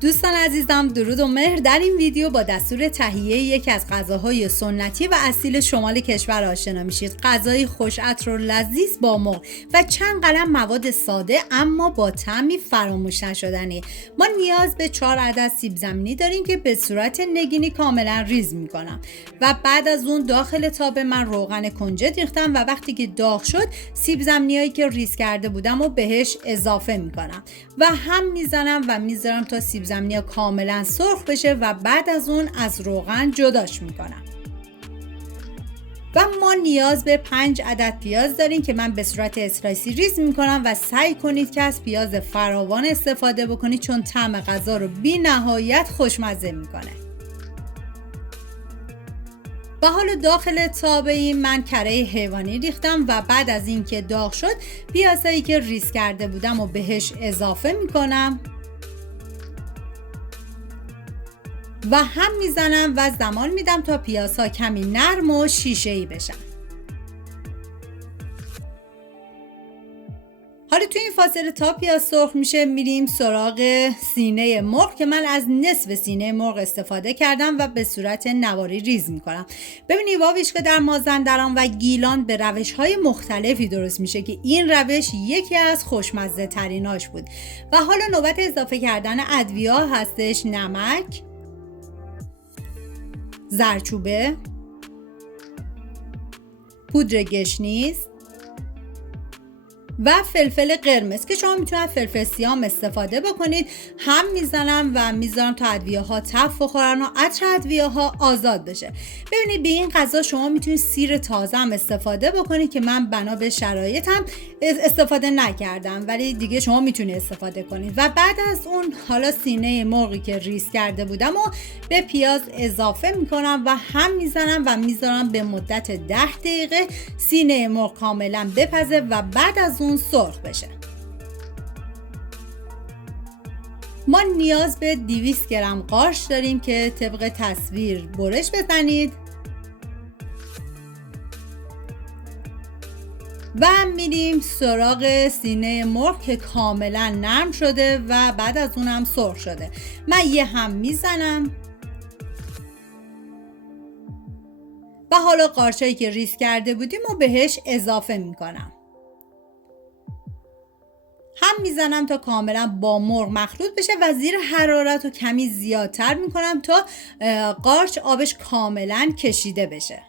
دوستان عزیزم، درود و مهر. در این ویدیو با دستور تهیه یکی از غذاهای سنتی و اصیل شمال کشور آشنا میشید. غذای خوش عطر و لذیذ با مرغ و چند قلم مواد ساده اما با طعمی فراموش نشدنی. ما نیاز به 4 عدد سیب زمینی داریم که به صورت نگینی کاملا ریز میکنم و بعد از اون داخل تاب من روغن کنجد ریختم و وقتی که داغ شد سیب زمینیایی که ریز کرده بودم و بهش اضافه میکنم و هم میزنم و میذارم تا سیب زمینی کاملا سرخ بشه و بعد از اون از روغن جداش میکنم. و ما نیاز به 5 عدد پیاز داریم که من به صورت اسلایسی ریز میکنم و سعی کنید که از پیاز فراوان استفاده بکنید چون طعم غذا رو بی نهایت خوشمزه میکنه. و حالا داخل تابه من کره حیوانی ریختم و بعد از اینکه داغ شد پیازهایی که ریز کرده بودم و بهش اضافه میکنم و هم میزنم و زمان میدم تا پیازها کمی نرم و شیشه‌ای بشن. حالا توی این فاصله تا پیاز سرخ میشه میریم سراغ سینه مرغ که من از نصف سینه مرغ استفاده کردم و به صورت نواری ریز میکنم. ببینید واویش که در مازندران و گیلان به روش‌های مختلفی درست میشه که این روش یکی از خوشمزه تریناش بود. و حالا نوبت اضافه کردن ادویه هستش: نمک، زردچوبه، پودر گشنیز و فلفل قرمز که شما میتونید فلفل سیاه استفاده بکنید. هم میزنم و میذارم تا ادویه ها تف بخورن و عطر ادویه ها آزاد بشه. ببینید به این غذا شما میتونید سیر تازه هم استفاده بکنید که من بنا به شرایطم استفاده نکردم ولی دیگه شما میتونید استفاده کنید. و بعد از اون حالا سینه مرغی که ریز کرده بودم و به پیاز اضافه میکنم و هم میزنم و میذارم به مدت 10 دقیقه سینه مرغ کاملا بپزه و بعد از اون سرخ بشه. ما نیاز به 200 گرم قارچ داریم که طبق تصویر برش بزنید و میریم سراغ سینه مرغ که کاملا نرم شده و بعد از اونم سرخ شده. من یه هم میزنم و حالا قارچایی که ریز کرده بودیم و بهش اضافه میکنم. هم میزنم تا کاملا با مرغ مخلوط بشه و زیر حرارت رو کمی زیادتر میکنم تا قارچ آبش کاملا کشیده بشه.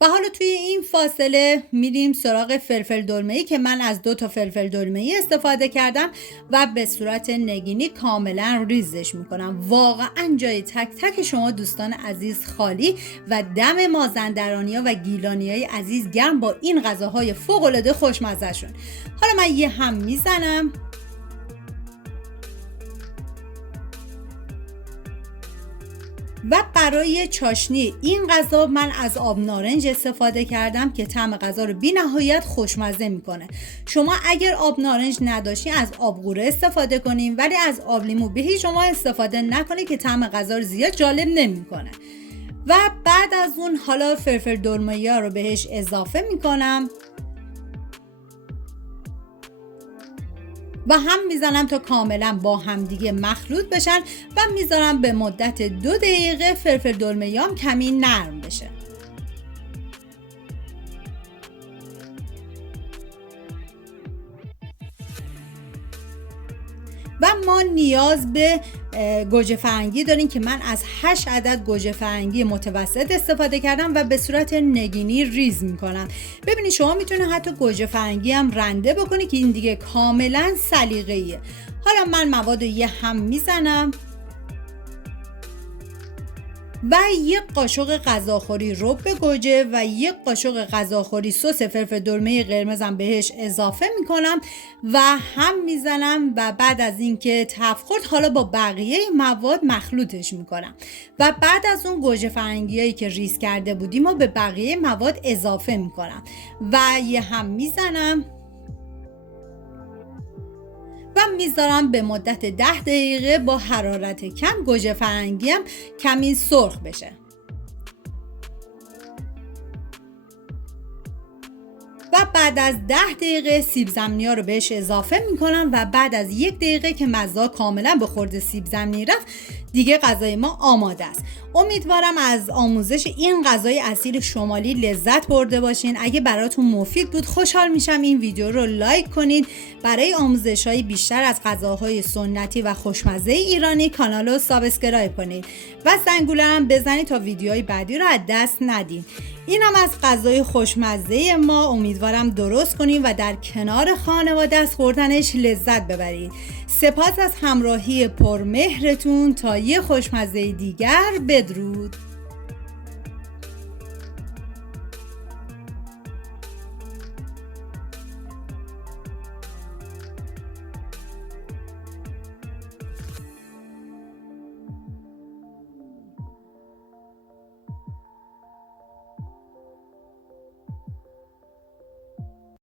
و حالا توی این فاصله میریم سراغ فلفل دلمه‌ای که من از 2 تا فلفل دلمه‌ای استفاده کردم و به صورت نگینی کاملا ریزش میکنم. واقعا جای تک تک شما دوستان عزیز خالی و دم مازندرانی‌ها و گیلانی‌های عزیز گرم با این غذاهای فوق‌العاده خوشمزه شون. حالا من یه هم میزنم و برای چاشنی این غذا من از آب نارنج استفاده کردم که طعم غذا رو بی نهایت خوشمزه میکنه. شما اگر آب نارنج نداشتی از آب قوره استفاده کنین ولی از آب لیمو به هیچ شما استفاده نکنید که طعم غذا رو زیاد جالب نمیکنه. و بعد از اون حالا فلفل دلمه‌ای ها رو بهش اضافه میکنم و هم میزنم تا کاملا با هم دیگه مخلوط بشن و میذارم به مدت 2 دقیقه فلفل دلمه‌ام کمی نرم بشه. و ما نیاز به گوجه فرنگی داریم که من از 8 عدد گوجه فرنگی متوسط استفاده کردم و به صورت نگینی ریز میکنم. ببینید شما میتونید حتی گوجه فرنگی هم رنده بکنید که این دیگه کاملا سلیقه‌ایه. حالا من مواد یه هم میزنم و 1 قاشق غذاخوری رب گوجه و 1 قاشق غذاخوری سس فلفل دلمه قرمزم بهش اضافه میکنم و هم میزنم و بعد از اینکه تف خورد حالا با بقیه مواد مخلوطش میکنم و بعد از اون گوجه فرنگیایی که ریز کرده بودیم و به بقیه مواد اضافه میکنم و یه هم میزنم و میذارم به مدت 10 دقیقه با حرارت کم گوجه فرنگیم کمی سرخ بشه. و بعد از 10 دقیقه سیب زمینی‌ها رو بهش اضافه میکنم و بعد از 1 دقیقه که مزه کاملا به خورد سیب زمینی رفت دیگه غذای ما آماده است. امیدوارم از آموزش این غذای اصیل شمالی لذت برده باشین. اگه براتون مفید بود خوشحال میشم این ویدیو رو لایک کنید. برای آموزش‌های بیشتر از غذاهای سنتی و خوشمزه ایرانی کانال رو سابسکرایب کنید و زنگوله هم بزنید تا ویدیوهای بعدی رو از دست ندین. این هم از غذای خوشمزه ما. امیدوارم درست کنید و در کنار خانواده از خوردنش لذت ببرید. سپاس از همراهی پرمهرتون. تا یه خوشمزه دیگر، بدرود.